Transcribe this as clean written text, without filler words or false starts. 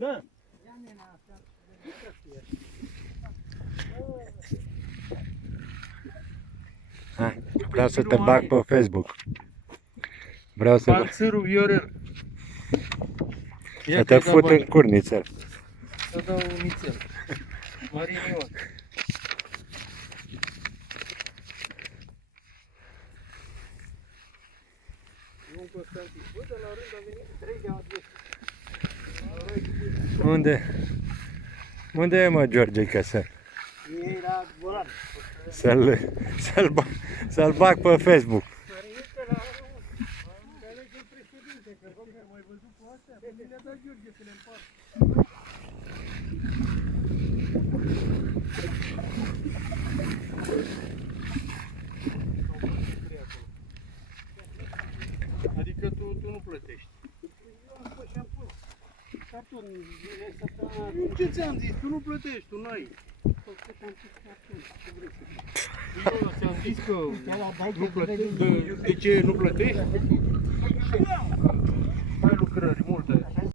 Da. Hai, vreau să te bag pe Facebook. Vreau să, Panțărul Viorel. să te fut în curnițel. Să dau un nițel. Marin Ion. Ion Constantin. Bă, de la rând a venit 3 de adrese. Unde e, mă, George Căsăr? E la volan. Să-l bag pe Facebook. Adică tu nu plătești. Ce ți-am zis? Tu nu plătești, tu n-ai. Eu ți-am zis că nu plătești. De ce nu plătești?